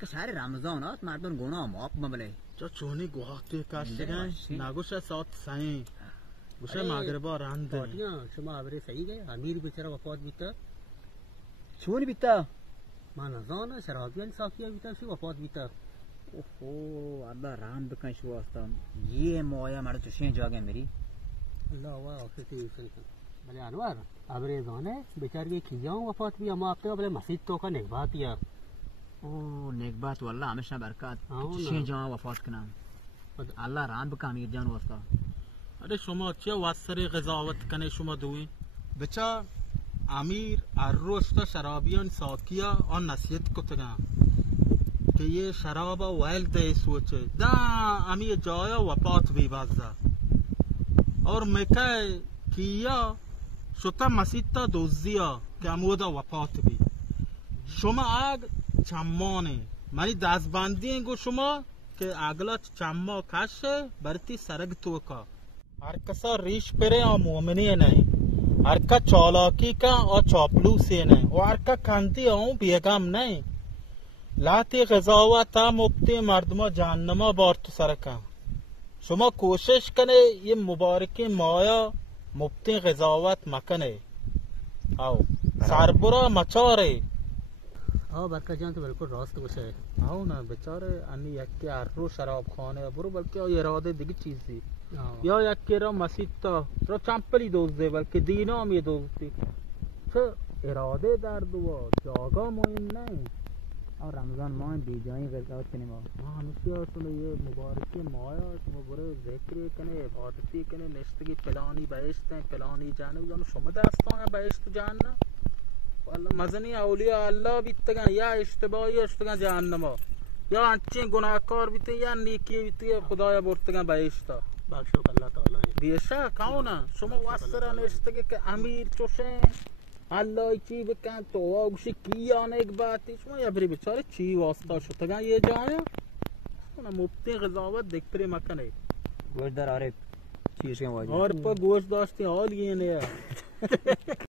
که شهر رمضانات مردم گناه معاف مبله جا چونی گوهاتی کاشتگن نگوشه ساعت سعی گوشه مغربا رنده شما عبره صحیح گئے امیر بیچارہ وفات بیتا چونی بیتا ما نزانه شرابیان صافیه بیتا شو وفات بیتا اوه الله رحم بکن شو واسطا یہ مویا مرد چشین جاگه میری اللہ ہوا آخرتی یوسن کن بلے انوار عبره زانه بیچار کے کھیاں وفات بھی اما آپ بلے مسجد تو کا نگبات یا اوه نگبات والله ہمیشہ برکات چشین جان وفات کنم الله رحم بکن امیر جان واسطا اره شما چه واسطه قضاوت کنه شما دوی بچا امیر الروشتا شرابیان ساکیا آن نصیحت کتگا که یہ شرابا ویل دے سوچے دا امیر جایا وفات بھی بازدا اور مکہ کیا شتا مسیح تا دوزیا که امودا وفات بھی شما آگ چمانه منی دستبندی گو شما که اگلا چما کشه برتی سرگ توکا هر کسا ریش پره اور مومنی نہیں ہر کا چالاکی کا اور چاپلوسی نہیں اور ہر کا کندی ہوں بیگم نہیں لاتی غذاوت مبتی مردم جہنما بار تو سرکا شما کوشش کنے یہ مبارکی مایا مبتی غذاوت مکنے او سربرا مچارے برکت جان تو بالکل راست گوشه او نا بیچاره انی یکی ارو شراب خانه برو بلکه اراده دیگه چیزی یا یکی را مسیح تا چمپلی دوزده بلکه دینا هم یه دوزدی چه اراده در دوا جاگا مهم نہیں اور رمضان ماه بی جایی قضاوت کنیم ہمشی اصلا یہ مبارکی مایا شما برو ذکری کنه عبادتی کنه نشتگی پلانی بهشت پلانی جانب شما دستان بهشت جهنم والله مزنی اولیاء الله بیتگن یا اشتباهی اشتگن جهنم یا انچین گناهکار بیتگن یا نیکی بیتگن خدایا برتگن بهشتا بخشو اللہ تعالی بیشک کاونا شما واسطه نشتگی که امیر چوشه الله چی بکن تو آگوشی کیان ایک باتی شما یا بری بچاره چی واسطه شدگن یه جایا شما مبتی غذاوت دیکھ پری مکنه گوشت در عارف چیز کن واجب اور پا گوشت داشتی حال یہ نہیں